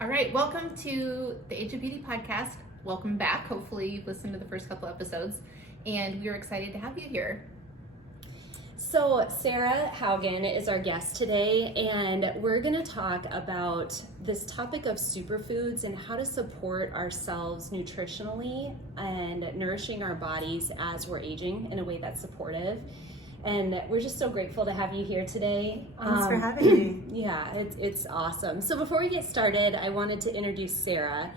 All right, welcome to the Age of Beauty podcast. Welcome back. Hopefully you've listened to the first couple episodes, and we are excited to have you here. So Sarah Haugen is our guest today, and we're going to talk about this topic of superfoods and how to support ourselves nutritionally and nourishing our bodies as we're aging in a way that's supportive. And we're just so grateful to have you here today. Thanks for having me. Yeah, it's awesome. So before we get started, I wanted to introduce Sarah.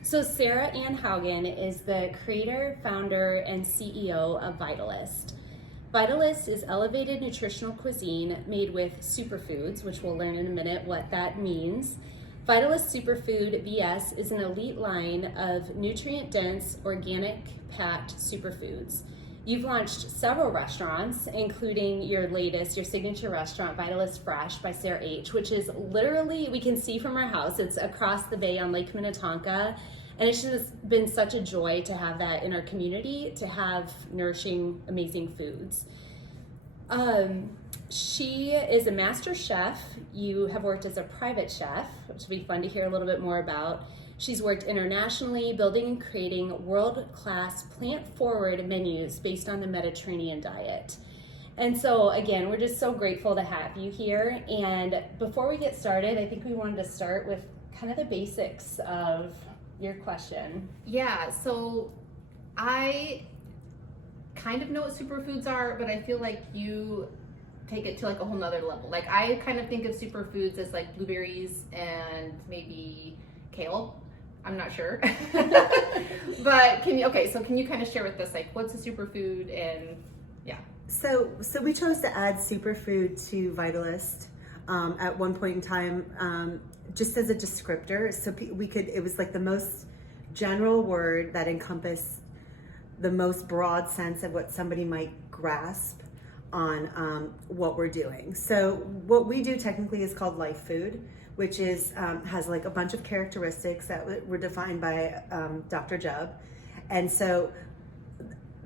So Sarah Ann Haugen is the creator, founder, and CEO of Vitalist. Vitalist is elevated nutritional cuisine made with superfoods, which we'll learn in a minute what that means. Vitalist Superfood VS is an elite line of nutrient-dense, organic-packed superfoods. You've launched several restaurants, including your signature restaurant, Vitalist Fresh by Sarah H., which is literally, we can see from our house, it's across the bay on Lake Minnetonka. And it's just been such a joy to have that in our community, to have nourishing, amazing foods. She is a master chef. You have worked as a private chef, which will be fun to hear a little bit more about. She's worked internationally, building and creating world-class plant-forward menus based on the Mediterranean diet. And so, again, we're just so grateful to have you here. And before we get started, I think we wanted to start with kind of the basics of your question. Yeah, so I kind of know what superfoods are, but I feel like you take it to like a whole nother level. Like I kind of think of superfoods as like blueberries and maybe kale. I'm not sure. But can you kind of share with us like what's a superfood and yeah. So we chose to add superfood to Vitalist at one point in time, just as a descriptor. So it was like the most general word that encompassed the most broad sense of what somebody might grasp on what we're doing. So what we do technically is called life food, which is has like a bunch of characteristics that were defined by Dr. Jubb. And so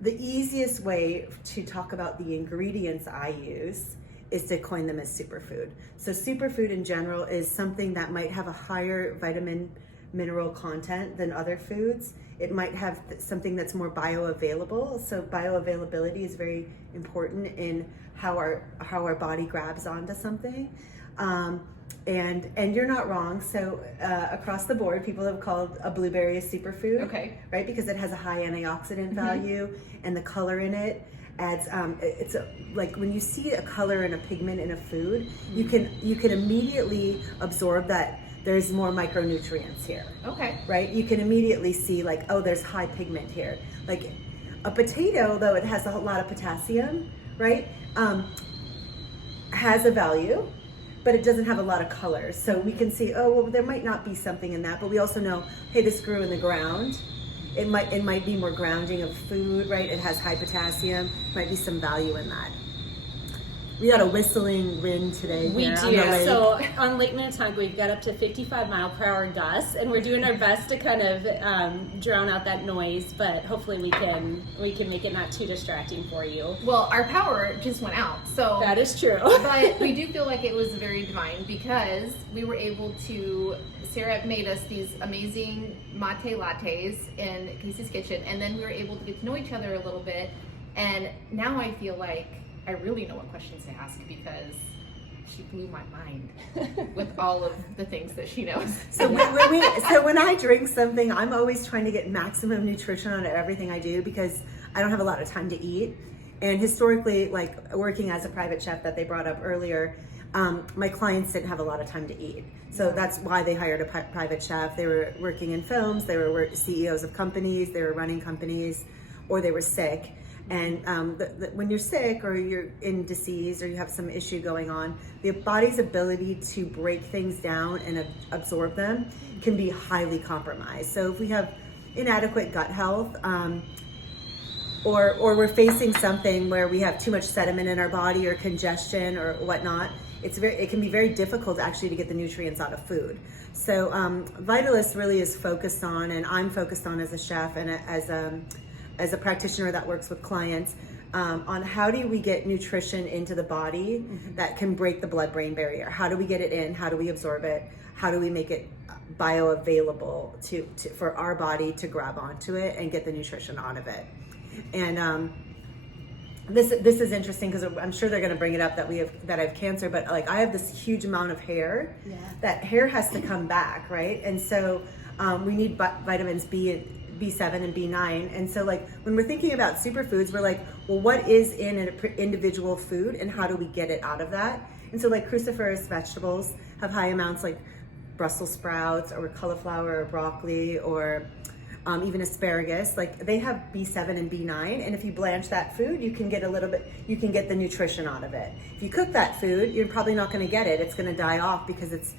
the easiest way to talk about the ingredients I use is to coin them as superfood. So superfood in general is something that might have a higher vitamin mineral content than other foods. It might have something that's more bioavailable. So bioavailability is very important in how our body grabs onto something. And you're not wrong. So across the board, people have called a blueberry a superfood. Okay. Right, because it has a high antioxidant value, and the color in it adds. Like when you see a color and a pigment in a food, you can immediately absorb that there's more micronutrients here. Okay. Right, you can immediately see like, oh, there's high pigment here. Like a potato, though it has a lot of potassium, right, has a value, but it doesn't have a lot of color. So we can see, oh, well, there might not be something in that, but we also know, hey, this grew in the ground. It might be more grounding of food, right? It has high potassium, might be some value in that. We got a whistling wind today. We here do. On the lake. So on Lake Minnetonka, we've got up to 55-mile-per-hour gusts, and we're doing our best to kind of drown out that noise. But hopefully, we can make it not too distracting for you. Well, our power just went out, so that is true. But we do feel like it was very divine because we were able to. Sarah made us these amazing mate lattes in Casey's kitchen, and then we were able to get to know each other a little bit. And now I feel like I really know what questions to ask because she blew my mind with all of the things that she knows. So when I drink something, I'm always trying to get maximum nutrition out of everything I do because I don't have a lot of time to eat. And historically, like working as a private chef that they brought up earlier, my clients didn't have a lot of time to eat. So that's why they hired a private chef. They were working in films, they were CEOs of companies, they were running companies, or they were sick. And when you're sick or you're in disease or you have some issue going on, the body's ability to break things down and absorb them can be highly compromised. So if we have inadequate gut health, or we're facing something where we have too much sediment in our body or congestion or whatnot, it can be very difficult actually to get the nutrients out of food. So Vitalist really is focused on, and I'm focused on as a chef and as a practitioner that works with clients, on how do we get nutrition into the body that can break the blood-brain barrier? How do we get it in? How do we absorb it? How do we make it bioavailable for our body to grab onto it and get the nutrition out of it. And this is interesting because I'm sure they're going to bring it up that I have cancer, but like I have this huge amount of hair. That hair has to come back, right? And so we need vitamins B7 and B9. And so like when we're thinking about superfoods, we're like, well, what is in an individual food and how do we get it out of that? And so like cruciferous vegetables have high amounts, like Brussels sprouts or cauliflower or broccoli or even asparagus. Like they have B7 and B9, and if you blanch that food, you can get the nutrition out of it. If you cook that food, you're probably not going to get it. It's going to die off because it's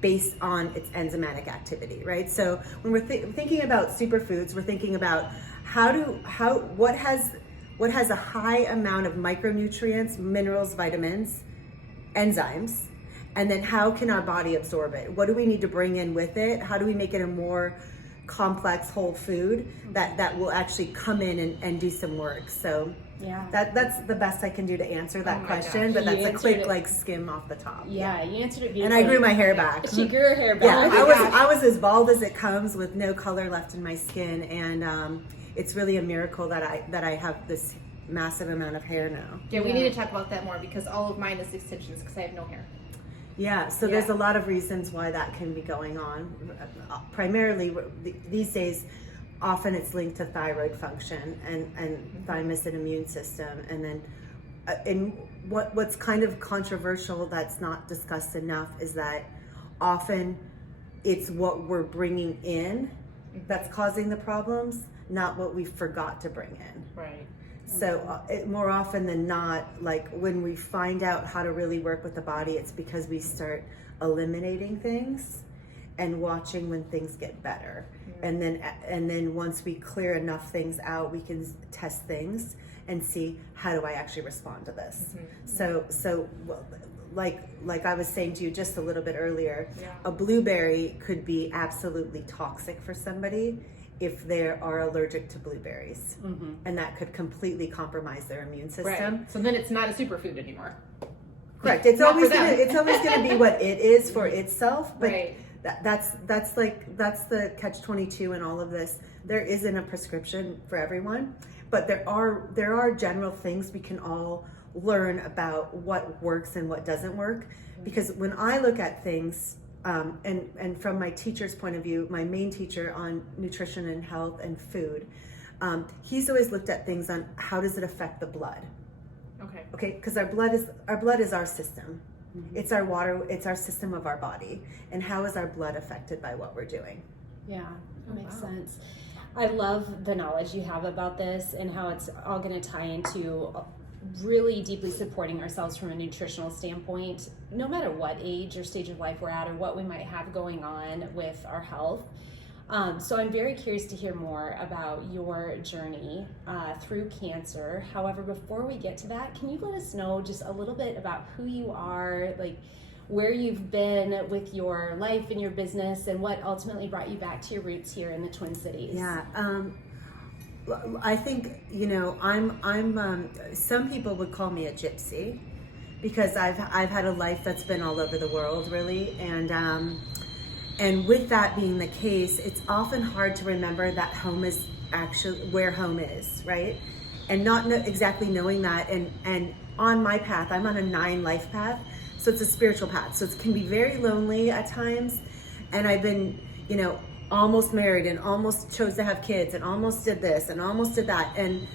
based on its enzymatic activity, right? So when we're thinking about superfoods, we're thinking about what has a high amount of micronutrients, minerals, vitamins, enzymes, and then how can our body absorb it? What do we need to bring in with it? How do we make it a more complex whole food that will actually come in and do some work? So that's the best I can do to answer that question, but that's a quick skim off the top. You answered it beautifully. And I grew my hair back. She grew her hair back. I was as bald as it comes with no color left in my skin, and it's really a miracle that I have this massive amount of hair now. Yeah, we need to talk about that more because all of mine is extensions because I have no hair. Yeah, so there's a lot of reasons why that can be going on. Primarily these days, often it's linked to thyroid function and thymus and immune system. And then what's kind of controversial that's not discussed enough is that often it's what we're bringing in that's causing the problems, not what we forgot to bring in. Right. So more often than not, like when we find out how to really work with the body, it's because we start eliminating things and watching when things get better. And then once we clear enough things out, we can test things and see how do I actually respond to this. So like I was saying to you just a little bit earlier, a blueberry could be absolutely toxic for somebody if they are allergic to blueberries, and that could completely compromise their immune system. Right. So then it's not a superfood anymore. Correct. It's always gonna be what it is for itself. But that's the catch-22 in all of this. There isn't a prescription for everyone, but there are general things we can all learn about what works and what doesn't work. Because when I look at things, and from my teacher's point of view, my main teacher on nutrition and health and food, he's always looked at things on how does it affect the blood. Okay, because our blood is our system. It's our water, it's our system of our body. And how is our blood affected by what we're doing? Yeah, that makes sense. I love the knowledge you have about this and how it's all going to tie into really deeply supporting ourselves from a nutritional standpoint, no matter what age or stage of life we're at or what we might have going on with our health. So I'm very curious to hear more about your journey through cancer. However, before we get to that, can you let us know just a little bit about who you are, like where you've been with your life and your business, and what ultimately brought you back to your roots here in the Twin Cities? Yeah. I think, I'm some people would call me a gypsy because I've had a life that's been all over the world, really, and with that being the case, it's often hard to remember that home is actually where home is, right? And not exactly knowing that. And on my path, I'm on a 9 life path, so it's a spiritual path. So it can be very lonely at times, and I've been, almost married and almost chose to have kids and almost did this and almost did that, and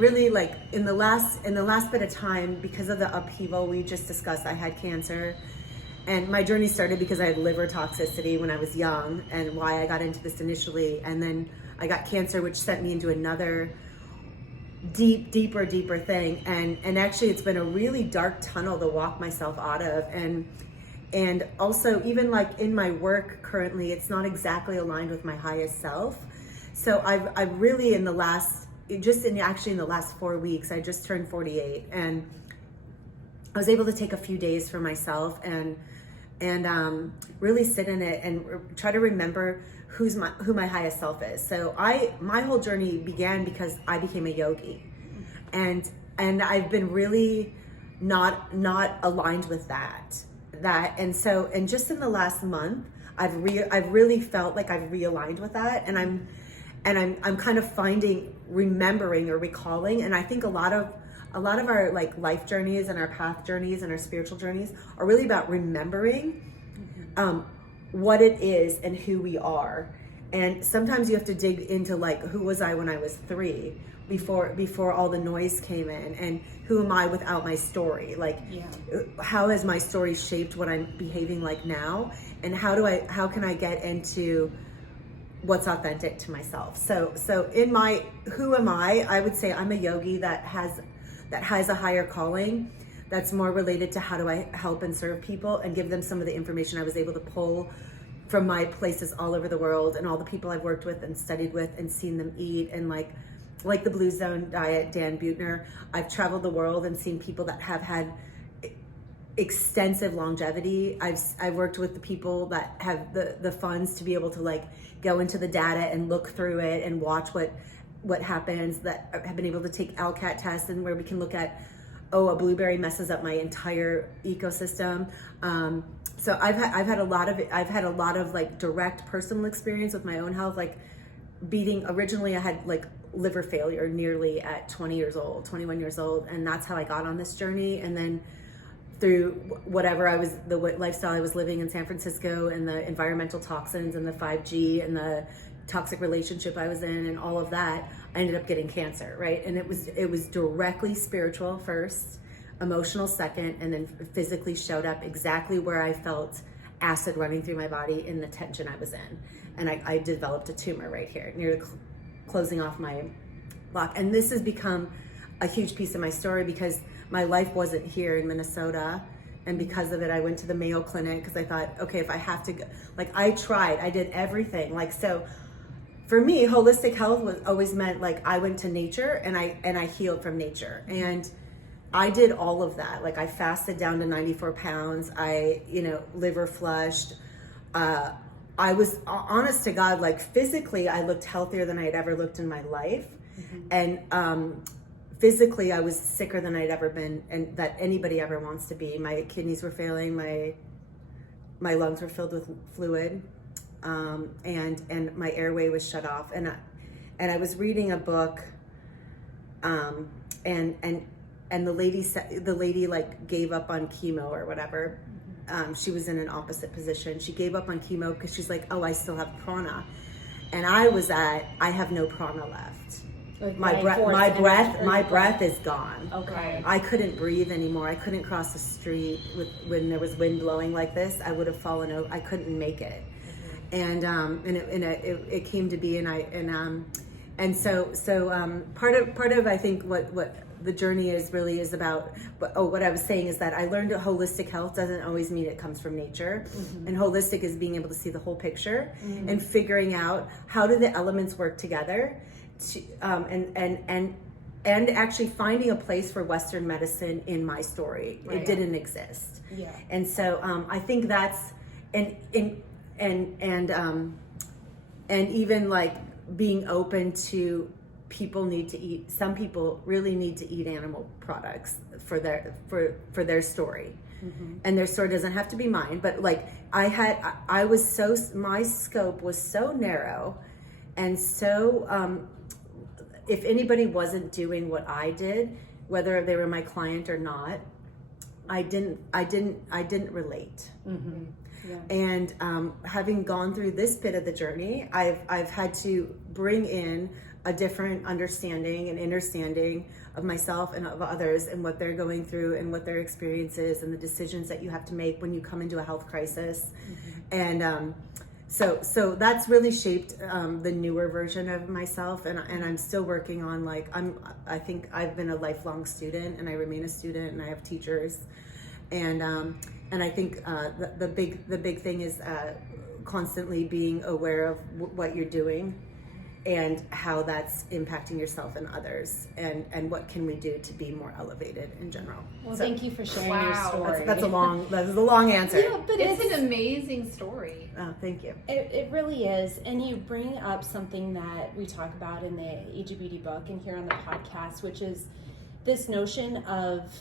really like in the last bit of time, because of the upheaval we just discussed, I had cancer, and my journey started because I had liver toxicity when I was young, and why I got into this initially, and then I got cancer, which sent me into another deeper thing, and actually it's been a really dark tunnel to walk myself out of, and also even like in my work currently, it's not exactly aligned with my highest self. So I've really in the last 4 weeks, I just turned 48, and I was able to take a few days for myself and really sit in it and try to remember who my highest self is. So my whole journey began because I became a yogi, and I've been really not aligned with that. And just in the last month, I've really felt like I've realigned with that, and I'm kind of remembering or recalling. And I think a lot of our like life journeys and our path journeys and our spiritual journeys are really about remembering what it is and who we are. And sometimes you have to dig into like, who was I when I was 3, before all the noise came in, and who am I without my story? Like, how has my story shaped what I'm behaving like now? And how can I get into what's authentic to myself? So in my, who am I would say I'm a yogi that has a higher calling that's more related to how do I help and serve people and give them some of the information I was able to pull from my places all over the world and all the people I've worked with and studied with and seen them eat. And like the Blue Zone diet, Dan Buettner, I've traveled the world and seen people that have had extensive longevity. I've worked with the people that have the funds to be able to like go into the data and look through it and watch what happens, that have been able to take LCAT tests and where we can look at, a blueberry messes up my entire ecosystem. So I've had a lot of like direct personal experience with my own health, like originally I had like liver failure nearly at 21 years old. And that's how I got on this journey. And then through the lifestyle I was living in San Francisco and the environmental toxins and the 5G and the toxic relationship I was in and all of that, I ended up getting cancer, right? And it was directly spiritual first, emotional second, and then physically showed up exactly where I felt acid running through my body in the tension I was in. And I developed a tumor right here near the closing off my block. And this has become a huge piece of my story because my life wasn't here in Minnesota. And because of it, I went to the Mayo Clinic because I thought, okay, if I have to go, like I did everything. Like, so for me, holistic health was always meant like I went to nature and I healed from nature. And I did all of that. Like I fasted down to 94 pounds. I, liver flushed. I was honest to God, like physically I looked healthier than I had ever looked in my life. And physically I was sicker than I'd ever been, and that anybody ever wants to be. My kidneys were failing, my lungs were filled with fluid, and my airway was shut off. And I was reading a book, and the lady like gave up on chemo or whatever. She was in an opposite position. She gave up on chemo because she's like, I still have prana. And I have no prana left. Like my breath is gone. Okay. I couldn't breathe anymore. I couldn't cross the street when there was wind blowing like this. I would have fallen over. I couldn't make it. And it came to be, so part of I think what the journey is about. What I was saying is that I learned that holistic health doesn't always mean it comes from nature, and holistic is being able to see the whole picture and figuring out how do the elements work together, and actually finding a place for Western medicine in my story. Right. It didn't exist. Yeah. And so I think that's and even like being open to people need to eat. Some people really need to eat animal products for their story, and their story doesn't have to be mine. But like my scope was so narrow, and so if anybody wasn't doing what I did, whether they were my client or not, I didn't relate. Yeah. And having gone through this bit of the journey, I've had to bring in a different understanding and understanding of myself and of others and what they're going through and what their experience is and the decisions that you have to make when you come into a health crisis. And so that's really shaped the newer version of myself, and I'm still working on I think I've been a lifelong student, and I remain a student, and I have teachers, and I think the big thing is constantly being aware of what you're doing and how that's impacting yourself and others, and what can we do to be more elevated in general. Well, thank you for sharing your story. That is a long answer. Yeah, but it's an amazing story. Oh, thank you. It really is. And you bring up something that we talk about in the EGBD book and here on the podcast, which is this notion of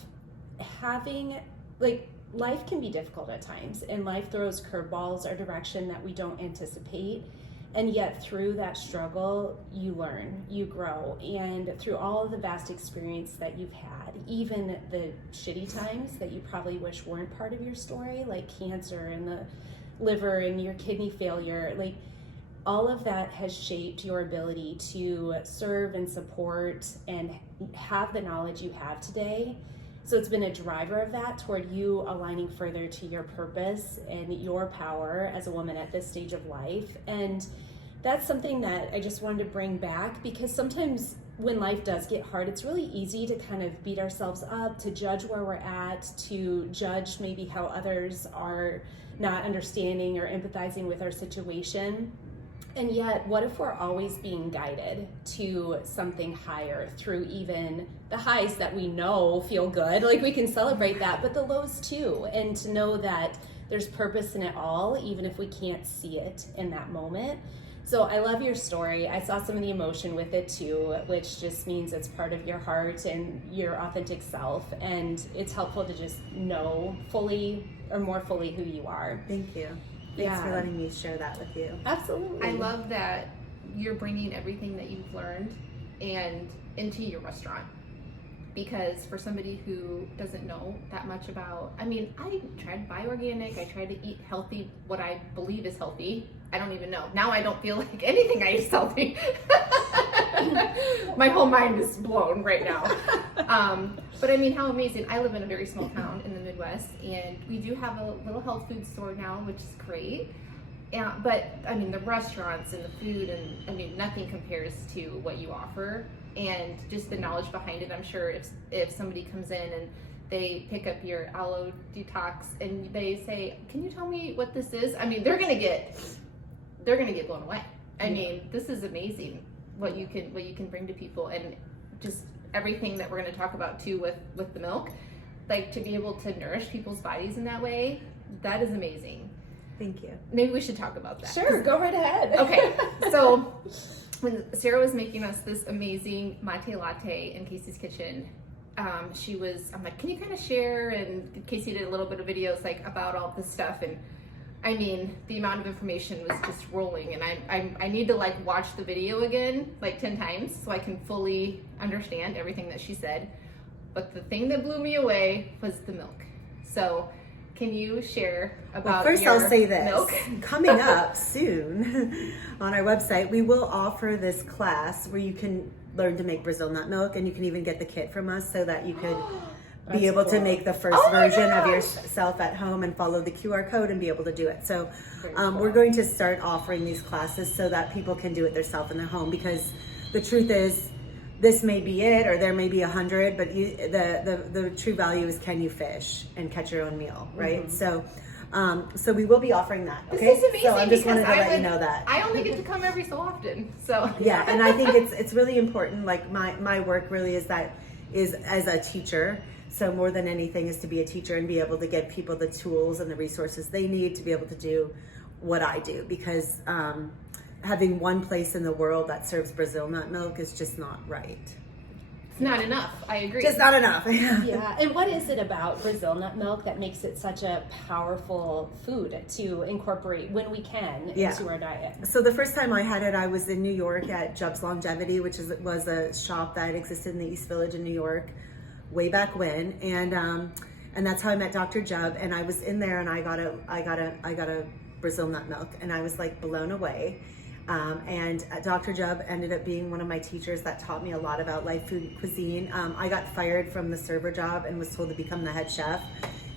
having, like, life can be difficult at times, and life throws curveballs our direction that we don't anticipate. And yet through that struggle, you learn, you grow. And through all of the vast experience that you've had, even the shitty times that you probably wish weren't part of your story, like cancer and the liver and your kidney failure, like all of that has shaped your ability to serve and support and have the knowledge you have today. So it's been a driver of that toward you aligning further to your purpose and your power as a woman at this stage of life. And that's something that I just wanted to bring back, because sometimes when life does get hard, it's really easy to kind of beat ourselves up, to judge where we're at, to judge maybe how others are not understanding or empathizing with our situation. And yet, what if we're always being guided to something higher through even the highs that we know feel good? Like, we can celebrate that, but the lows too. And to know that there's purpose in it all, even if we can't see it in that moment. So I love your story. I saw some of the emotion with it too, which just means it's part of your heart and your authentic self. And it's helpful to just know fully, or more fully, who you are. Thank you. Thanks for letting me share that with you. Absolutely. I love that you're bringing everything that you've learned and into your restaurant. Because for somebody who doesn't know that much about, I mean, I tried to buy organic, I tried to eat healthy, what I believe is healthy. I don't even know. Now I don't feel like anything I eat is healthy. My whole mind is blown right now. But I mean, how amazing. I live in a very small town in the Midwest, and we do have a little health food store now, which is great. But I mean, the restaurants and the food, and I mean, nothing compares to what you offer. And just the knowledge behind it. I'm sure if somebody comes in and they pick up your aloe detox and they say, "Can you tell me what this is?" I mean, they're gonna get blown away. I mean, this is amazing what you can bring to people, and just everything that we're going to talk about too with the milk, like to be able to nourish people's bodies in that way. That is amazing. Thank you. Maybe we should talk about that. Sure, go right ahead. Okay, so when Sarah was making us this amazing mate latte in Casey's kitchen, I'm like, can you kind of share? And Casey did a little bit of videos like about all this stuff, and I mean, the amount of information was just rolling, and I need to like watch the video again like 10 times so I can fully understand everything that she said. But the thing that blew me away was the milk. So can you share about first your I'll say this. milk? Coming up soon on our website, we will offer this class where you can learn to make Brazil nut milk, and you can even get the kit from us so that you could be able to make the first version of yourself at home and follow the QR code and be able to do it. So we're going to start offering these classes so that people can do it themselves in their home, because the truth is, this may be it, or there may be 100, but the true value is, can you fish and catch your own meal, right? Mm-hmm. So we will be offering that. Okay, this is amazing. So I just wanted to let you know that I only get to come every so often. So yeah, and I think it's really important. Like my work really is as a teacher. So more than anything is to be a teacher and be able to give people the tools and the resources they need to be able to do what I do, because having one place in the world that serves Brazil nut milk is just not right. It's not enough. I agree. Just not enough. Yeah. And what is it about Brazil nut milk that makes it such a powerful food to incorporate when we can into our diet? So the first time I had it, I was in New York at Jubb's Longevity, which was a shop that existed in the East Village in New York way back when, and that's how I met Dr. Jubb. And I was in there, and I got a Brazil nut milk, and I was like blown away. And Dr. Jubb ended up being one of my teachers that taught me a lot about life food cuisine. I got fired from the server job and was told to become the head chef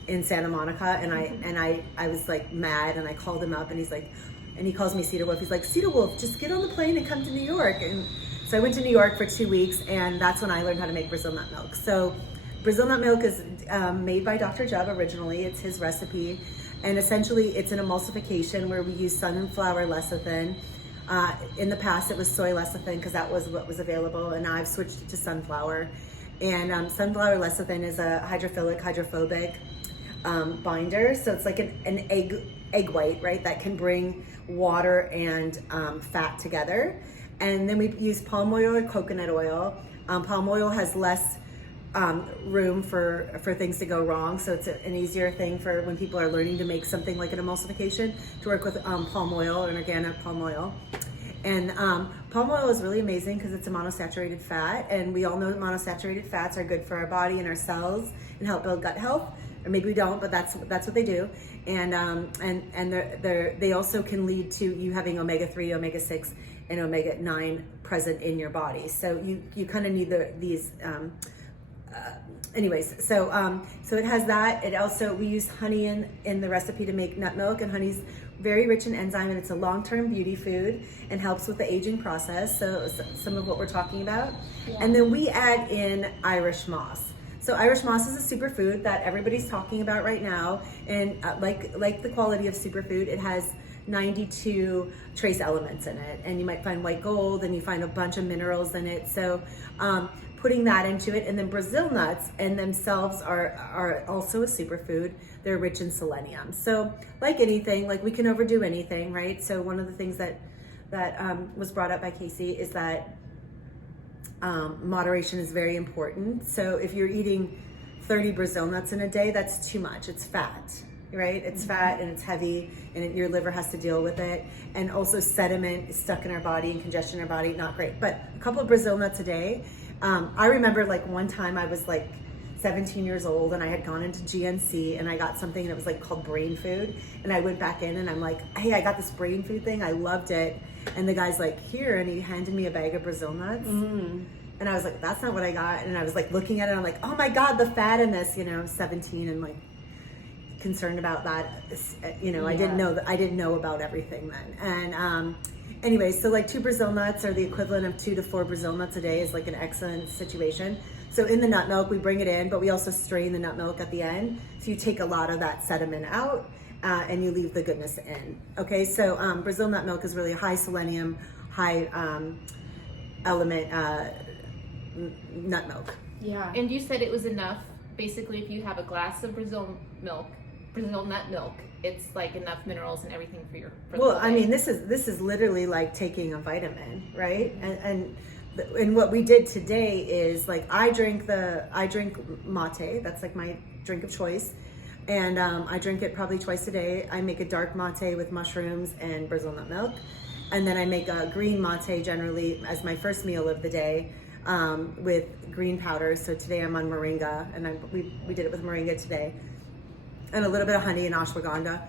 in Santa Monica, and I was like mad, and I called him up, and he's like, and he calls me Cedar Wolf. He's like, Cedar Wolf, just get on the plane and come to New York. And so I went to New York for 2 weeks, and that's when I learned how to make Brazil nut milk. So Brazil nut milk is made by Dr. Jubb originally. It's his recipe, and essentially it's an emulsification where we use sunflower lecithin. In the past it was soy lecithin because that was what was available, and now I've switched to sunflower. And sunflower lecithin is a hydrophilic, hydrophobic binder, so it's like an egg white, right, that can bring water and fat together. And then we use palm oil or coconut oil. Palm oil has less room for things to go wrong. So it's an easier thing for when people are learning to make something like an emulsification to work with palm oil and organic palm oil. And palm oil is really amazing because it's a monosaturated fat, and we all know that monosaturated fats are good for our body and our cells and help build gut health. Or maybe we don't, but that's what they do. And they also can lead to you having omega-3, omega-6, and omega-9 present in your body. So you kind of need these. Anyways, so it has that. It also, we use honey in the recipe to make nut milk, and honey's very rich in enzyme, and it's a long-term beauty food and helps with the aging process. So some of what we're talking about. Yeah. And then we add in Irish moss. So Irish moss is a superfood that everybody's talking about right now, and like the quality of superfood, it has 92 trace elements in it, and you might find white gold, and you find a bunch of minerals in it. So putting that into it, and then Brazil nuts and themselves are also a superfood. They're rich in selenium. So like anything, like we can overdo anything, right? So one of the things that was brought up by Casey is that moderation is very important. So if you're eating 30 Brazil nuts in a day, that's too much. It's fat, right? It's fat and it's heavy, and your liver has to deal with it. And also sediment is stuck in our body and congestion in our body, not great. But a couple of Brazil nuts a day. I remember like one time I was like 17 years old, and I had gone into GNC and I got something that was like called brain food. And I went back in and I'm like, hey, I got this brain food thing. I loved it. And the guy's like, here, and he handed me a bag of Brazil nuts. And I was like, that's not what I got. And I was like looking at it, I'm like, oh my God, the fat in this, 17 and like concerned about that. Yeah. I didn't know about everything then. And anyway, so like 2 Brazil nuts, or the equivalent of 2 to 4 Brazil nuts a day, is like an excellent situation. So in the nut milk, we bring it in, but we also strain the nut milk at the end. So you take a lot of that sediment out, and you leave the goodness in. Okay, so Brazil nut milk is really high selenium, high element nut milk. Yeah. And you said it was enough, basically, if you have a glass of Brazil nut milk, it's like enough minerals and everything for well, I mean, this is literally like taking a vitamin, right? And what we did today is like I drink mate. That's like my drink of choice, and I drink it probably twice a day. I make a dark mate with mushrooms and Brazil nut milk, and then I make a green mate generally as my first meal of the day, with green powders. So today I'm on moringa, and we did it with moringa today, and a little bit of honey and ashwagandha.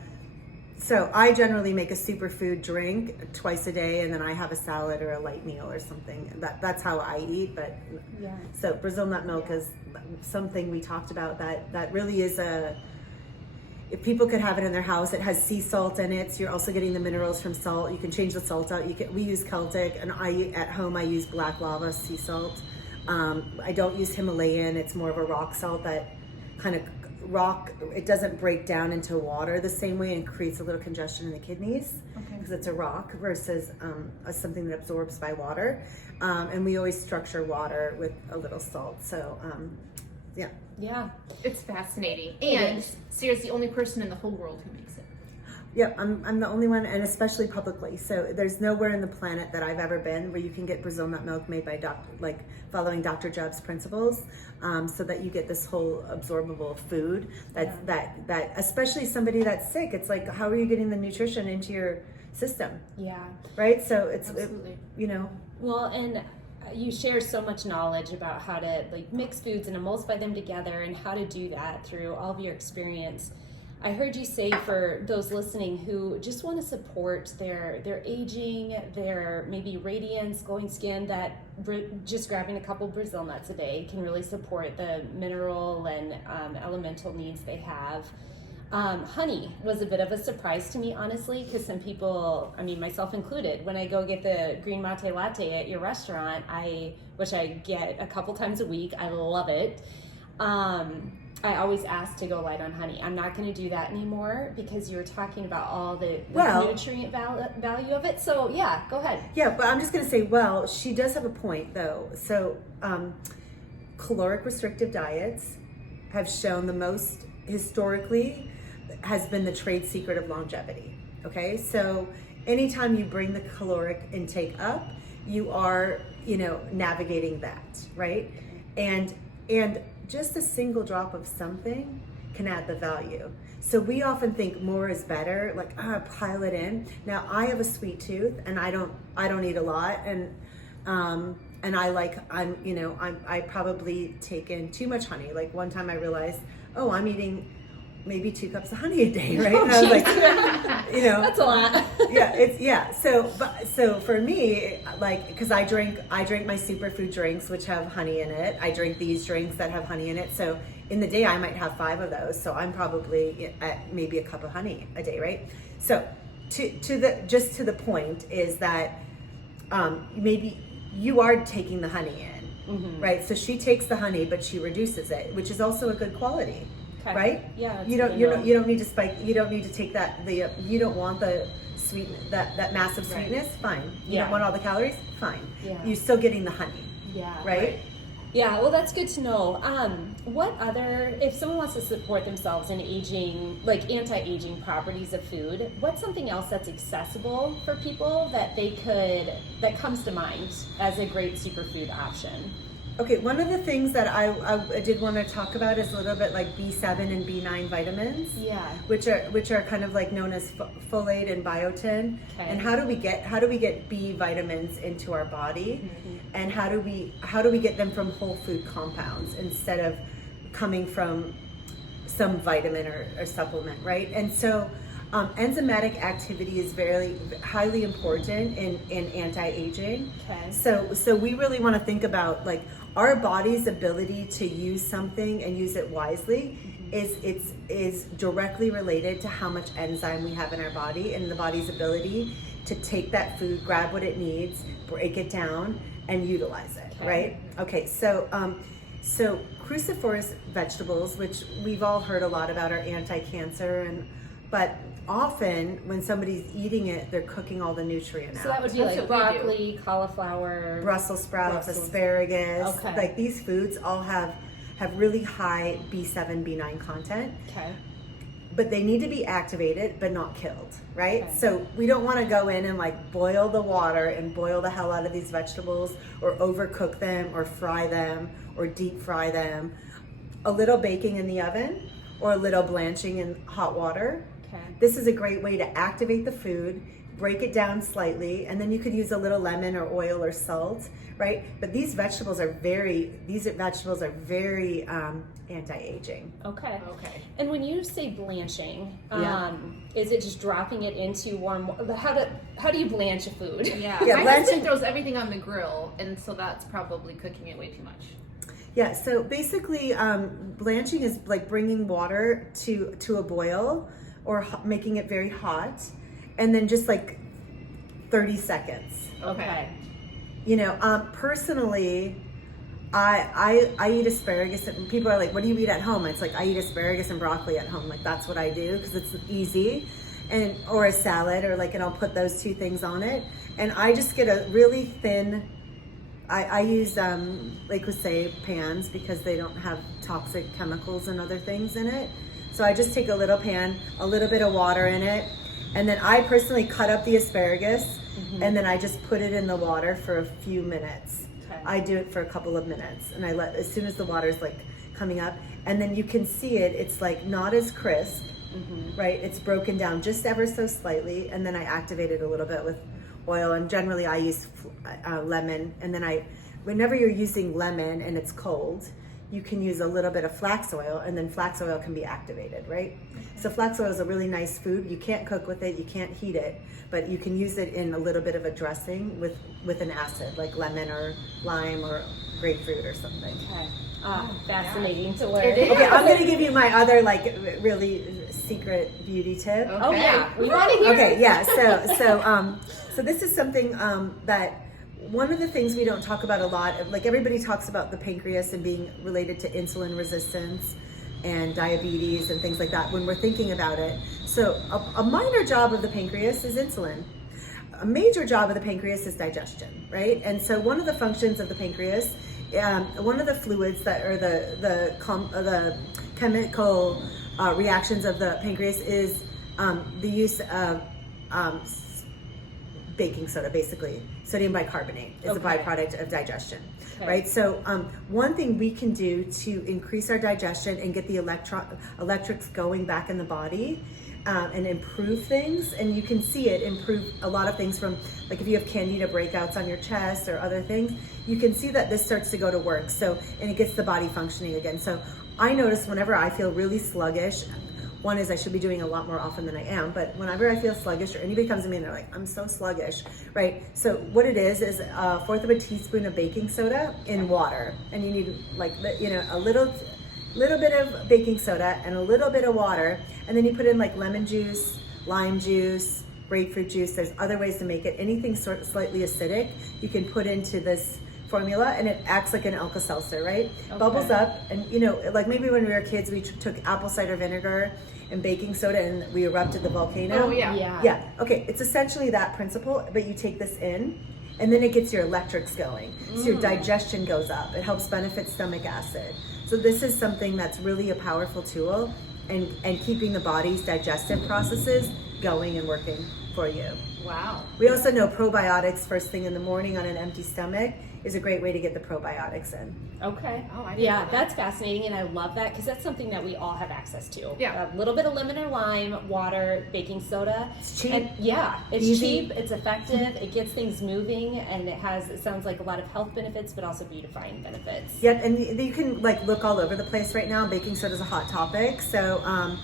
So I generally make a superfood drink twice a day, and then I have a salad or a light meal or something. That's how I eat. But yeah. So Brazil nut milk is something we talked about that really is if people could have it in their house. It has sea salt in it, so you're also getting the minerals from salt. You can change the salt out. We use Celtic, and at home I use black lava sea salt. I don't use Himalayan. It's more of a rock salt that kind of it doesn't break down into water the same way and creates a little congestion in the kidneys, because it's a rock versus something that absorbs by water. And we always structure water with a little salt. So yeah, it's fascinating. And Sarah's the only person in the whole world who makes it. Yep, I'm the only one, and especially publicly. So there's nowhere in the planet that I've ever been where you can get Brazil nut milk made by following Dr. Jubb's principles, so that you get this whole absorbable food that especially somebody that's sick. It's like, how are you getting the nutrition into your system? Yeah. Right. So it's Well, and you share so much knowledge about how to mix foods and emulsify them together, and how to do that through all of your experience. I heard you say, for those listening who just want to support their aging, their maybe radiance, glowing skin, that just grabbing a couple Brazil nuts a day can really support the mineral and elemental needs they have. Honey was a bit of a surprise to me, honestly, because some people, I mean myself included, when I go get the green mate latte at your restaurant, which I get a couple times a week, I love it. I always ask to go light on honey. I'm not going to do that anymore, because you were talking about all the nutrient value of it. So yeah, go ahead. Yeah, but I'm just going to say, she does have a point though. So caloric restrictive diets have shown the most historically has been the trade secret of longevity. Okay, so anytime you bring the caloric intake up, you are navigating that, right? And just a single drop of something can add the value. So we often think more is better, like pile it in. Now I have a sweet tooth, and I don't eat a lot, and I probably take in too much honey. Like one time I realized, oh, I'm eating maybe 2 cups of honey a day, right? And I was like, that's a lot. So for me, like, because I drink my superfood drinks which have honey in it. I drink these drinks that have honey in it. So in the day I might have 5 of those. So I'm probably at maybe a cup of honey a day, right? So to the point is that maybe you are taking the honey in, right? So she takes the honey, but she reduces it, which is also a good quality. Okay. Right? Yeah. You don't need to spike. You don't need to take you don't want the sweet that massive sweetness. Right. Fine. You don't want all the calories. Fine. Yeah. You're still getting the honey. Yeah. Right? Yeah. Well, that's good to know. What other, if someone wants to support themselves in aging, like anti-aging properties of food, what's something else that's accessible for people that comes to mind as a great superfood option? Okay, one of the things that I did want to talk about is a little bit like B7 and B9 vitamins. Yeah. Which are kind of like known as folate and biotin. Okay. And how do we get B vitamins into our body? Mm-hmm. And how do we get them from whole food compounds instead of coming from some vitamin or supplement, right? And so enzymatic activity is very highly important in anti-aging. Okay. So we really want to think about like our body's ability to use something and use it wisely. Mm-hmm. is directly related to how much enzyme we have in our body and the body's ability to take that food, grab what it needs, break it down, and utilize it. Okay. Right? Okay. So cruciferous vegetables, which we've all heard a lot about, are anti-cancer, but often when somebody's eating it, they're cooking all the nutrients out. So that would be like broccoli, cauliflower, Brussels sprouts, asparagus. Okay. Like these foods all have really high B7, B9 content. Okay. But they need to be activated, but not killed, right? Okay. So we don't want to go in and like boil the water and boil the hell out of these vegetables, or overcook them, or fry them, or deep fry them. A little baking in the oven, or a little blanching in hot water. Okay. This is a great way to activate the food, break it down slightly, and then you could use a little lemon or oil or salt, right? But these vegetables are very anti-aging. Okay. And when you say blanching, is it just dropping it into warm? How do you blanch a food? Yeah. My husband throws everything on the grill, and so that's probably cooking it way too much. Yeah, so basically blanching is like bringing water to a boil, or making it very hot, and then just like 30 seconds. Okay. Personally, I eat asparagus, and people are like, what do you eat at home? It's like, I eat asparagus and broccoli at home. Like that's what I do because it's easy, or a salad, or and I'll put those 2 things on it. And I just get a really thin, I use pans because they don't have toxic chemicals and other things in it. So I just take a little pan, a little bit of water in it, and then I personally cut up the asparagus, and then I just put it in the water for a few minutes. Okay. I do it for a couple of minutes, and I as soon as the water's like coming up, and then you can see it's like not as crisp, right? It's broken down just ever so slightly, and then I activate it a little bit with oil, and generally I use lemon, and then whenever you're using lemon and it's cold, you can use a little bit of flax oil, and then flax oil can be activated, right? So flax oil is a really nice food. You can't cook with it, you can't heat it, but you can use it in a little bit of a dressing with an acid, like lemon or lime or grapefruit or something. Okay. Fascinating to learn. Okay, I'm going to give you my other really secret beauty tip. Okay. Oh yeah, we want to hear. Okay, yeah. So this is something that one of the things we don't talk about a lot. Like everybody talks about the pancreas and being related to insulin resistance and diabetes and things like that when we're thinking about it. So a minor job of the pancreas is insulin. A major job of the pancreas is digestion, right? And so one of the functions of the pancreas, one of the fluids that are the chemical reactions of the pancreas is the use of baking soda, basically. Sodium bicarbonate is a byproduct of digestion, right? So one thing we can do to increase our digestion and get the electrics going back in the body and improve things, and you can see it improve a lot of things from, like if you have candida breakouts on your chest or other things, you can see that this starts to go to work. So, and it gets the body functioning again. So I notice whenever I feel really sluggish, one is I should be doing a lot more often than I am, but whenever I feel sluggish or anybody comes to me and they're like, I'm so sluggish, right? So what it is a fourth of a teaspoon of baking soda in water, and you need like, you know, a little bit of baking soda and a little bit of water, and then you put in like lemon juice, lime juice, grapefruit juice. There's other ways to make it. Anything slightly acidic you can put into this formula, and it acts like an Alka-Seltzer, right? Bubbles up, and you know, like maybe when we were kids, we took apple cider vinegar and baking soda and we erupted the volcano. Oh yeah. Yeah. Okay, it's essentially that principle, but you take this in, and then it gets your electrics going. So your digestion goes up. It helps benefit stomach acid. So this is something that's really a powerful tool, and keeping the body's digestive processes going and working for you. Wow. We also know probiotics first thing in the morning on an empty stomach is a great way to get the probiotics in. Okay. Oh, I didn't know yeah, that. that's fascinating, and I love that because that's something that we all have access to. Yeah. A little bit of lemon or lime, water, baking soda. It's cheap. And yeah, it's Easy. cheap, it's effective, it gets things moving, and it sounds like a lot of health benefits, but also beautifying benefits. Yeah, and you can like look all over the place right now. Baking soda is a hot topic. So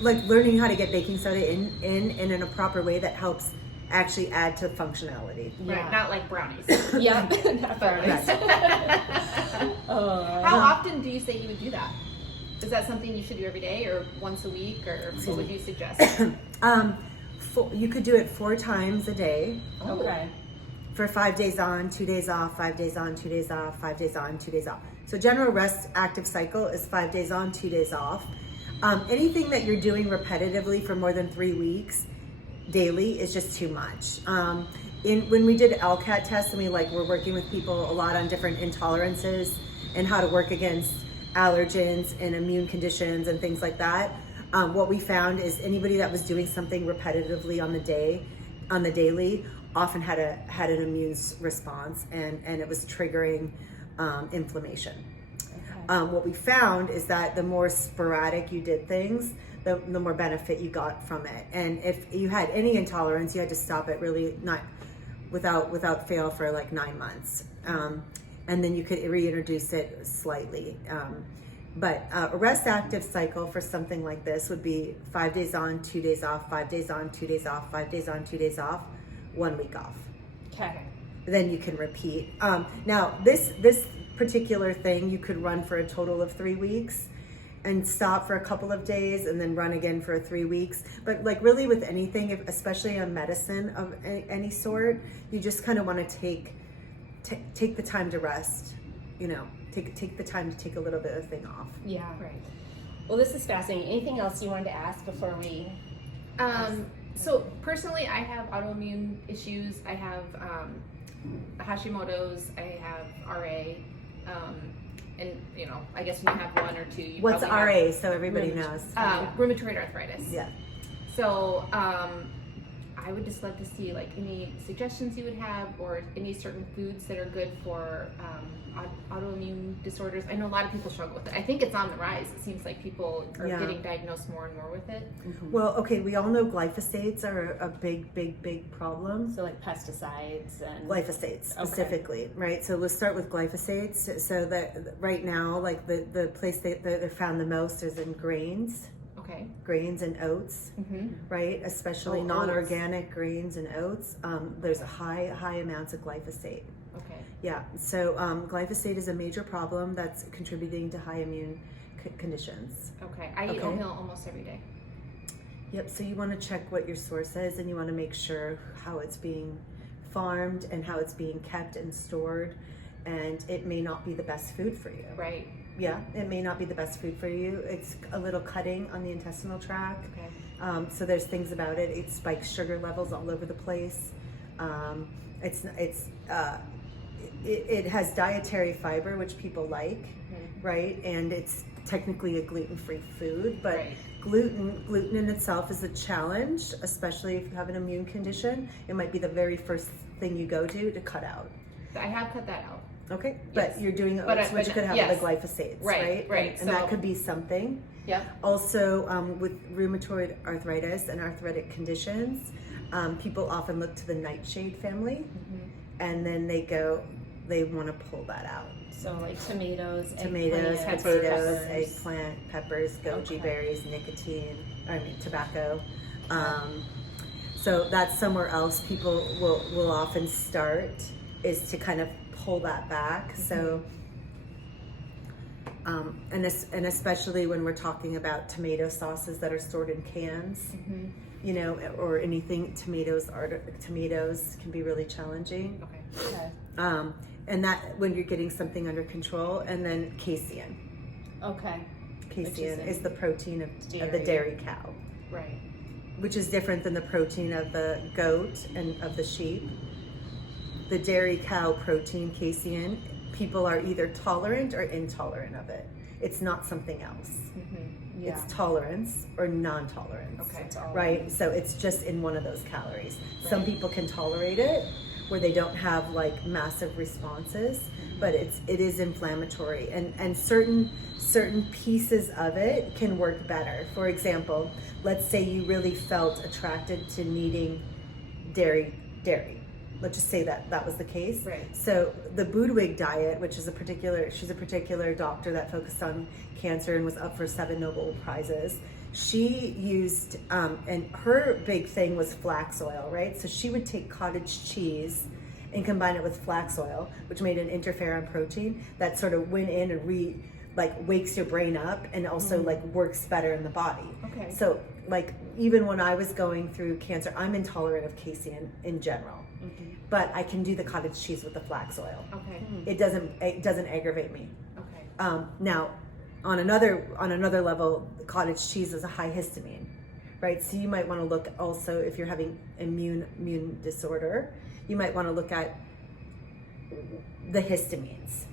like learning how to get baking soda in a proper way that helps actually add to functionality. Right, not like brownies. Yeah, not brownies. How often do you say you would do that? Is that something you should do every day or once a week, or what would you suggest? You could do it 4 times a day Okay. for 5 days on, 2 days off, 5 days on, 2 days off, 5 days on, 2 days off. So general rest active cycle is 5 days on, 2 days off. Anything that you're doing repetitively for more than 3 weeks daily is just too much. When we did LCAT tests, and we were working with people a lot on different intolerances and how to work against allergens and immune conditions and things like that, what we found is anybody that was doing something repetitively on the daily often had an immune response, and it was triggering inflammation. Okay. What we found is that the more sporadic you did things, the more benefit you got from it. And if you had any intolerance, you had to stop it really not without fail for like 9 months. And then you could reintroduce it slightly. But a rest active cycle for something like this would be 5 days on, 2 days off, 5 days on, 2 days off, 5 days on, 2 days off, 1 week off. Okay. Then you can repeat. Now this particular thing you could run for a total of 3 weeks and stop for a couple of days and then run again for 3 weeks. But like really with anything, especially a medicine of any sort, you just kind of want to take the time to rest, you know, take the time to take a little bit of thing off. Yeah. Right. Well, this is fascinating. Anything else you wanted to ask before we? So personally, I have autoimmune issues. I have Hashimoto's. I have RA. And you know, I guess when you have one or two, you What's probably RA? have, So everybody knows. rheumatoid arthritis. Yeah. So I would just love to see like any suggestions you would have, or any certain foods that are good for autoimmune disorders. I know a lot of people struggle with it. I think it's on the rise. It seems like people are getting diagnosed more and more with it. Mm-hmm. Well, okay, we all know glyphosates are a big problem. So like pesticides and Glyphosates specifically, right? So let's start with glyphosates. So that right now, like the place they're found the most is in grains. Okay. Grains and oats, right? Especially non-organic grains and oats. There's a high amounts of glyphosate. Okay. Yeah. So glyphosate is a major problem that's contributing to high immune conditions. Okay. I eat oatmeal almost every day. Yep. So you want to check what your source is, and you want to make sure how it's being farmed and how it's being kept and stored. And it may not be the best food for you. Right. Yeah, it may not be the best food for you. It's a little cutting on the intestinal tract. Okay. So there's things about it. It spikes sugar levels all over the place. It has dietary fiber, which people like, right? And it's technically a gluten-free food, but gluten in itself is a challenge, especially if you have an immune condition. It might be the very first thing you go to cut out. I have cut that out. Okay, Yes. but you're doing But oats, which could have yes. the glyphosates, Right, right. And So- that could be something. Yep. Also, with rheumatoid arthritis and arthritic conditions, people often look to the nightshade family, and then they want to pull that out. So like tomatoes, Tomatoes, eggplant, potatoes, peppers. eggplant, peppers, goji Okay. berries, tobacco. So that's somewhere else people will often start, is to kind of pull that back. So, and especially when we're talking about tomato sauces that are stored in cans, you know, or anything, tomatoes can be really challenging. Okay. Okay. And that when you're getting something under control, and then casein. Okay. Casein in is the protein of the dairy. dairy cow, Right. which is different than the protein of the goat and of the sheep. The dairy cow protein, casein, people are either tolerant or intolerant of it. It's not something else. Yeah. It's tolerance or non-tolerance. Okay. It's all Right? So it's just in one of those calories. Some Right. people can tolerate it where they don't have like massive responses, but it is inflammatory, and certain pieces of it can work better. For example, let's say you really felt attracted to needing dairy. Let's just say that was the case. Right. So the Budwig diet, which is she's a particular doctor that focused on cancer and was up for 7 Nobel Prizes. She used, and her big thing was flax oil, right? So she would take cottage cheese and combine it with flax oil, which made an interferon protein that sort of went in and wakes your brain up, and also like works better in the body. Okay. So like even when I was going through cancer, I'm intolerant of casein in general, but I can do the cottage cheese with the flax oil. Okay. It doesn't aggravate me. Okay. Now, on another level, cottage cheese is a high histamine, right? So you might want to look also, if you're having immune disorder, you might want to look at the histamines.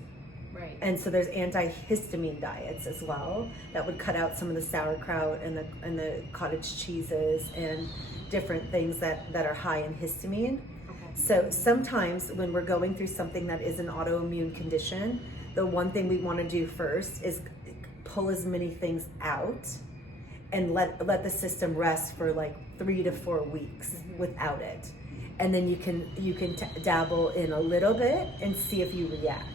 Right. And so there's antihistamine diets as well that would cut out some of the sauerkraut and the cottage cheeses and different things that are high in histamine. Okay. So sometimes when we're going through something that is an autoimmune condition, the one thing we want to do first is pull as many things out and let the system rest for like 3 to 4 weeks without it. And then you can dabble in a little bit and see if you react.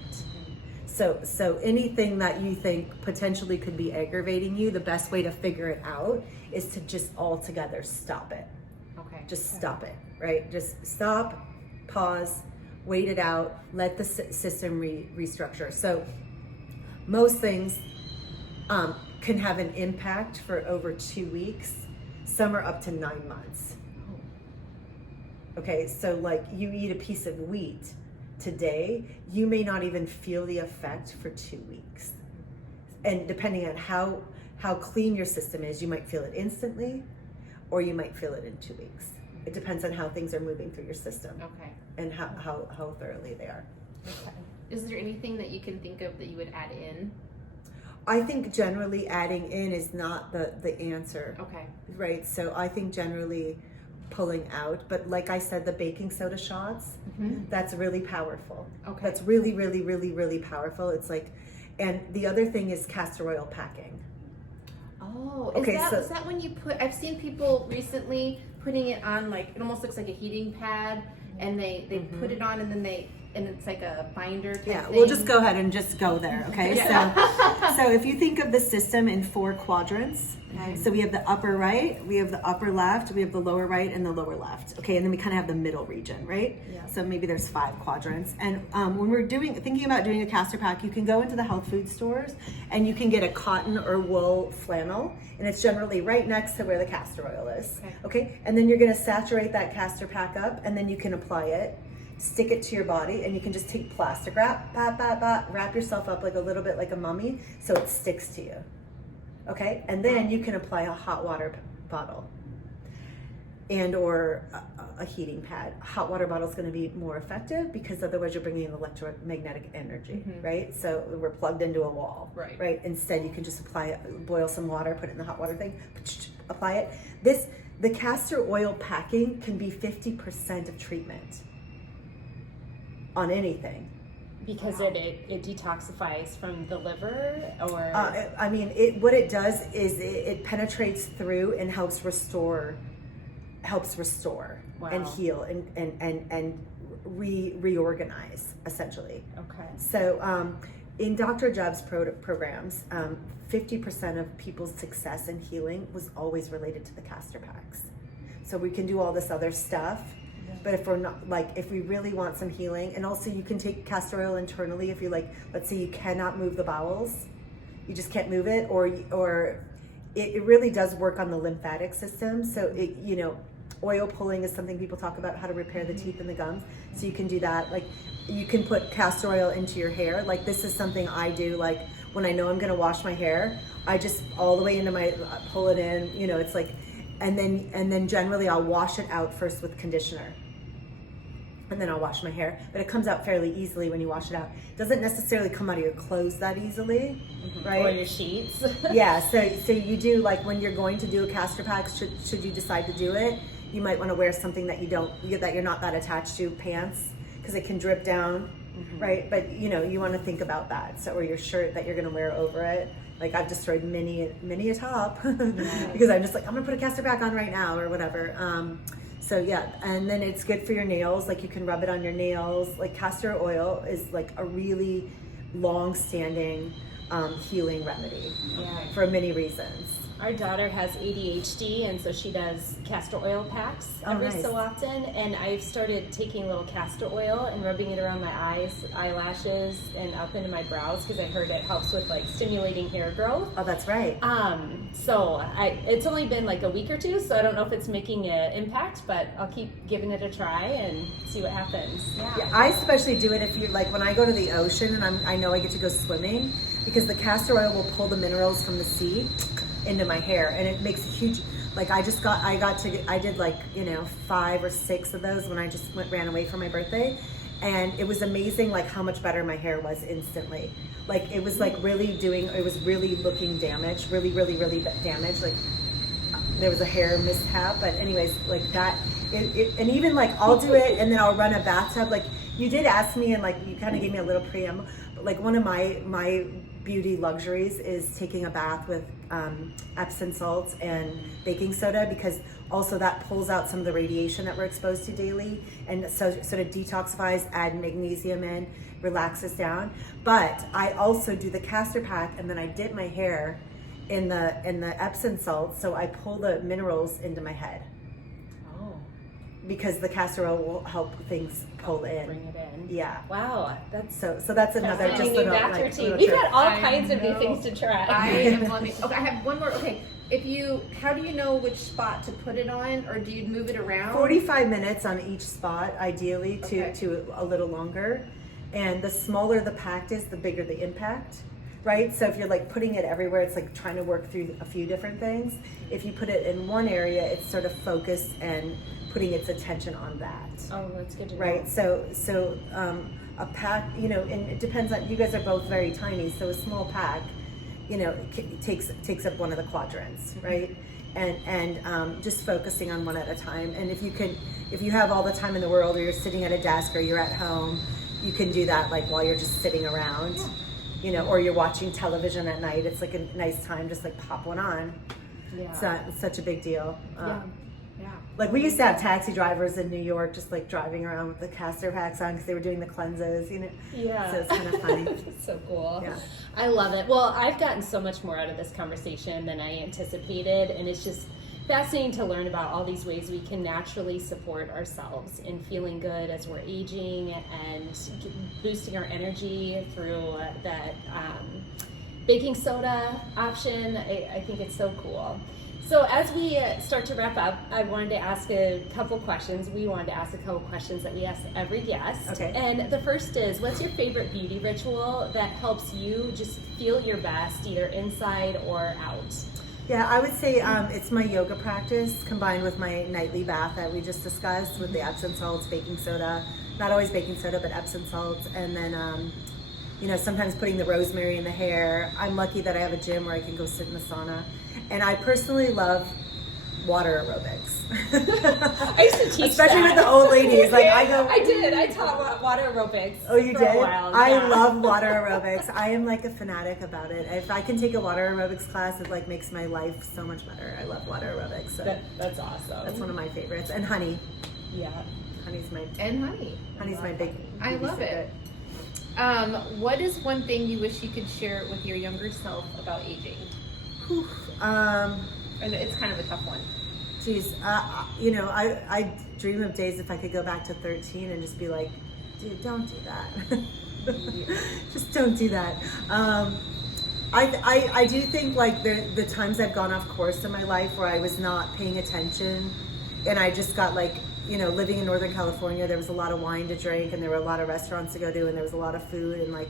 So anything that you think potentially could be aggravating you, the best way to figure it out is to just altogether stop it. Okay. Just stop it, right? Just stop, pause, wait it out, let the system restructure. So most things can have an impact for over 2 weeks. Some are up to 9 months. Okay, so like you eat a piece of wheat today, you may not even feel the effect for 2 weeks. And depending on how clean your system is, you might feel it instantly, or you might feel it in 2 weeks. It depends on how things are moving through your system Okay. and how thoroughly they are. Okay. Is there anything that you can think of that you would add in? I think generally adding in is not the answer, Okay. right? So I think generally pulling out, but like I said, the baking soda shots, that's really powerful. Okay. That's really, really, really, really powerful. It's like, and the other thing is castor oil packing. Oh, Okay, is that when you I've seen people recently putting it on, like, it almost looks like a heating pad, and they put it on, and then it's like a binder type Yeah, thing. we'll just go ahead and just go there, okay? Yeah. So if you think of the system in 4 quadrants, Okay. so we have the upper right, we have the upper left, we have the lower right, and the lower left, okay? And then we kind of have the middle region, right? Yeah. So maybe there's 5 quadrants. And when we're thinking about doing a castor pack, you can go into the health food stores and you can get a cotton or wool flannel, and it's generally right next to where the castor oil is, okay? And then you're gonna saturate that castor pack up, and then you can apply it, stick it to your body, and you can just take plastic wrap, wrap yourself up like a little bit like a mummy so it sticks to you, okay? And then you can apply a hot water bottle. and or a heating pad. Hot water bottle is going to be more effective because otherwise you're bringing in electromagnetic energy, right? So we're plugged into a wall, right? Instead, you can just boil some water, put it in the hot water thing, apply it. The castor oil packing can be 50% of treatment on anything. Because it detoxifies from the liver, or I mean, what it does is it penetrates through and helps restore and heal and reorganize, essentially. Okay. So in Dr. Job's programs, 50% of people's success in healing was always related to the castor packs. So we can do all this other stuff, but if we're not, like, if we really want some healing, and also you can take castor oil internally if you like, let's say you cannot move the bowels, you just can't move it, or it really does work on the lymphatic system. So oil pulling is something people talk about, how to repair the teeth and the gums. So you can do that. Like, you can put castor oil into your hair. Like, this is something I do. Like, when I know I'm gonna wash my hair, I just all the way into pull it in. It's like, and then generally I'll wash it out first with conditioner, and then I'll wash my hair. But it comes out fairly easily when you wash it out. It doesn't necessarily come out of your clothes that easily, right? Or your sheets. Yeah. So you do, like, when you're going to do a castor pack, should you decide to do it, you might want to wear something that you're not that attached to, pants, because it can drip down, right? But you want to think about that. So, or your shirt that you're going to wear over it. Like, I've destroyed many a top because I'm just like, I'm gonna put a castor pack on right now or whatever. So yeah, and then it's good for your nails. Like, you can rub it on your nails. Like, castor oil is like a really long-standing healing remedy for many reasons. Our daughter has ADHD, and so she does castor oil packs every so often. And I've started taking little castor oil and rubbing it around my eyes, eyelashes, and up into my brows, because I heard it helps with, like, stimulating hair growth. Oh, that's right. So it's only been like a week or two, so I don't know if it's making an impact, but I'll keep giving it a try and see what happens. Yeah, I especially do it if you like when I go to the ocean and I know I get to go swimming, because the castor oil will pull the minerals from the sea into my hair, and it makes a huge, like, I did like 5 or 6 of those when I just ran away for my birthday, and it was amazing, like, how much better my hair was instantly. Like, it was like it was really looking damaged, really damaged. Like, there was a hair mishap, but anyways, like that, and even like I'll do it and then I'll run a bathtub. Like, you did ask me, and like you kind of gave me a little preamble, but like one of my beauty luxuries is taking a bath with Epsom salts and baking soda, because also that pulls out some of the radiation that we're exposed to daily, and so sort of detoxifies, add magnesium in, relaxes down. But I also do the castor pack, and then I dip my hair in the Epsom salts, so I pull the minerals into my head. Because the castor oil will help things pull in. Bring it in. Yeah. Wow. That's so that's another just little, bath like, routine. We've got all kinds of new things to try. I am loving. Okay, I have one more. Okay, how do you know which spot to put it on, or do you move it around? 45 minutes on each spot, ideally, to a little longer. And the smaller the pack is, the bigger the impact. Right? So if you're like putting it everywhere, it's like trying to work through a few different things. If you put it in one area, it's sort of focused and putting its attention on that. Oh, that's good to know. Right? So a pack, and it depends on, you guys are both very tiny, so a small pack, takes up one of the quadrants, right? And just focusing on one at a time. And if you have all the time in the world, or you're sitting at a desk, or you're at home, you can do that like while you're just sitting around. Or you're watching television at night. It's like a nice time, just like pop one on. Yeah. It's such a big deal. Yeah. Like, we used to have taxi drivers in New York just like driving around with the castor packs on because they were doing the cleanses, Yeah. So it's kind of funny. So cool. Yeah. I love it. Well, I've gotten so much more out of this conversation than I anticipated, and it's just fascinating to learn about all these ways we can naturally support ourselves in feeling good as we're aging and boosting our energy through that baking soda option. I think it's so cool. So as we start to wrap up, I wanted to ask a couple questions. We wanted to ask a couple questions that we ask every guest. Okay. And the first is, what's your favorite beauty ritual that helps you just feel your best, either inside or out? Yeah, I would say it's my yoga practice combined with my nightly bath that we just discussed with the Epsom salts, baking soda, not always baking soda, but Epsom salts, and then sometimes putting the rosemary in the hair. I'm lucky that I have a gym where I can go sit in the sauna, and I personally love water aerobics. I used to teach especially that. with the old ladies. Like I did. I taught water aerobics. Oh, you for did? A while. I Yeah. love water aerobics. I am like a fanatic about it. If I can take a water aerobics class, it like makes my life so much better. I love water aerobics. So That's awesome. that's one of my favorites. And honey. Yeah. Honey's my Honey's my big. I love it. What is one thing you wish you could share with your younger self about aging? Whew. And it's kind of a tough one. Geez, I dream of days if I could go back to 13 and just be like, dude, don't do that. Just don't do that. I do think like the times I've gone off course in my life where I was not paying attention, and I just got like, living in Northern California, there was a lot of wine to drink, and there were a lot of restaurants to go to, and there was a lot of food, and like,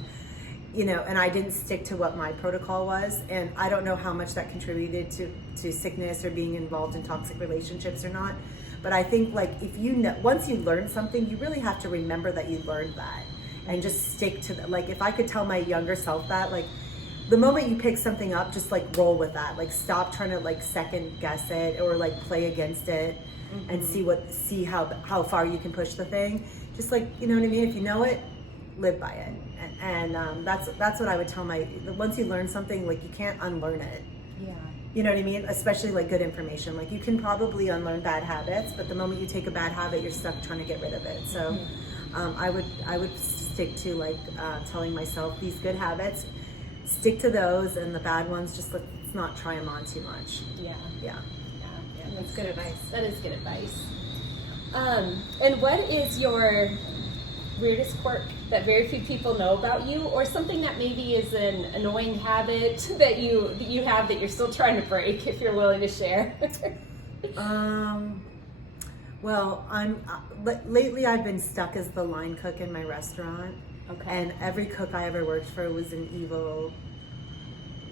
and I didn't stick to what my protocol was, and I don't know how much that contributed to sickness or being involved in toxic relationships or not. But I think like if once you learn something, you really have to remember that you learned that and just stick to that. Like if I could tell my younger self that, like the moment you pick something up, just like roll with that. Like stop trying to like second guess it or like play against it and see how far you can push the thing. Just like, you know what I mean? If you know it, live by it. And that's what I would tell once you learn something, like you can't unlearn it. Yeah. You know what I mean? Especially like good information. Like you can probably unlearn bad habits, but the moment you take a bad habit, you're stuck trying to get rid of it. So I would stick to like telling myself these good habits, stick to those, and the bad ones, just let's not try them on too much. Yeah. Yeah. That's good advice. That is good advice. And what is your weirdest quirk that very few people know about you, or something that maybe is an annoying habit that you have that you're still trying to break, if you're willing to share? Well, lately I've been stuck as the line cook in my restaurant. Okay. And every cook I ever worked for was an evil,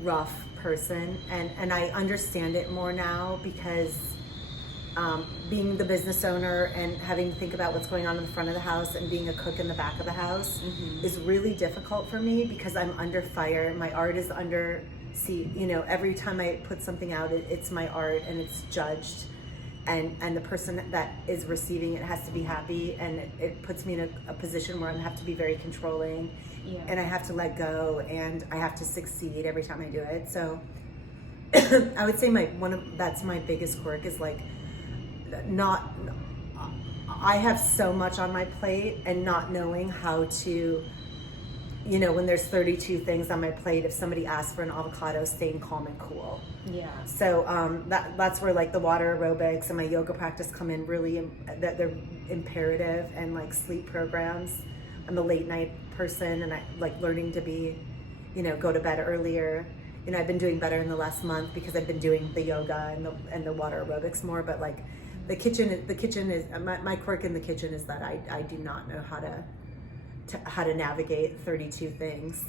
rough person, and I understand it more now because being the business owner and having to think about what's going on in the front of the house and being a cook in the back of the house is really difficult for me because I'm under fire. My art is under every time I put something out, it's my art and it's judged, and the person that is receiving it has to be happy, and it puts me in a position where I have to be very controlling. Yeah. And I have to let go, and I have to succeed every time I do it. So I would say that's my biggest quirk is like I have so much on my plate and not knowing how to, when there's 32 things on my plate, if somebody asks for an avocado, staying calm and cool. Yeah. So that's where like the water aerobics and my yoga practice come in really, that they're imperative, and like sleep programs. I'm a late night person, and I like learning to be, go to bed earlier. I've been doing better in the last month because I've been doing the yoga and the water aerobics more. But like the kitchen is my quirk in the kitchen is that I do not know how to navigate 32 things,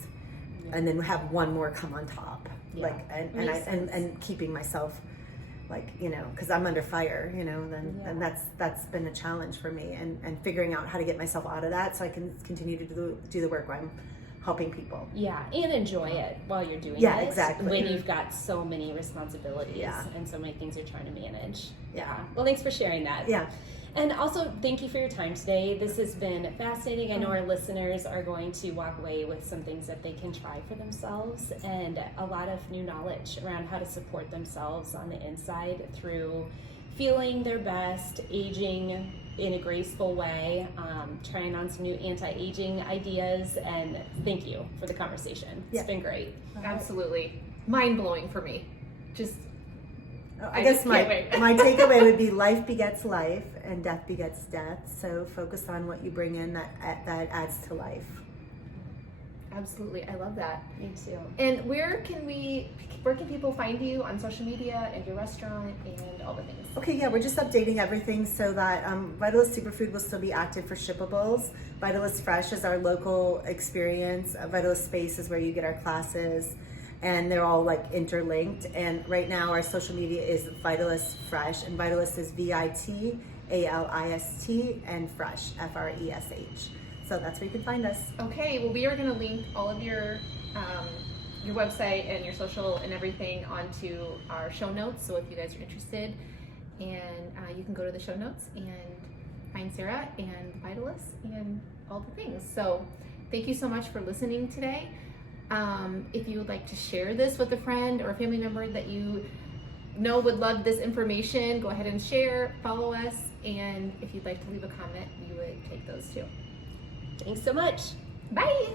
and then have one more come on top. Yeah. Like and keeping myself like, because I'm under fire, and that's been a challenge for me, and figuring out how to get myself out of that so I can continue to do the work where I'm helping people. Yeah, and enjoy it while you're doing it. Yeah, exactly. When you've got so many responsibilities and so many things you're trying to manage. Yeah. Well, thanks for sharing that. Yeah. And also, thank you for your time today. This has been fascinating. I know our listeners are going to walk away with some things that they can try for themselves, and a lot of new knowledge around how to support themselves on the inside through feeling their best, aging in a graceful way, trying on some new anti-aging ideas, and thank you for the conversation. It's been great. Absolutely. Mind-blowing for me. I guess my takeaway would be life begets life and death begets death. So focus on what you bring in that adds to life. Absolutely. I love that. Me too. And where can people find you on social media and your restaurant and all the things? Okay, yeah, we're just updating everything so that Vitalist Superfood will still be active for shippables. Vitalist Fresh is our local experience. Vitalist Space is where you get our classes. and they're all like interlinked. And right now our social media is Vitalist Fresh, and Vitalist is VITALIST and Fresh, FRESH. So that's where you can find us. Okay, well, we are going to link all of your website and your social and everything onto our show notes. So if you guys are interested, and you can go to the show notes and find Sarah and Vitalist and all the things. So thank you so much for listening today. If you would like to share this with a friend or a family member that you know would love this information, go ahead and share, follow us, and if you'd like to leave a comment, we would take those too. Thanks so much. Bye!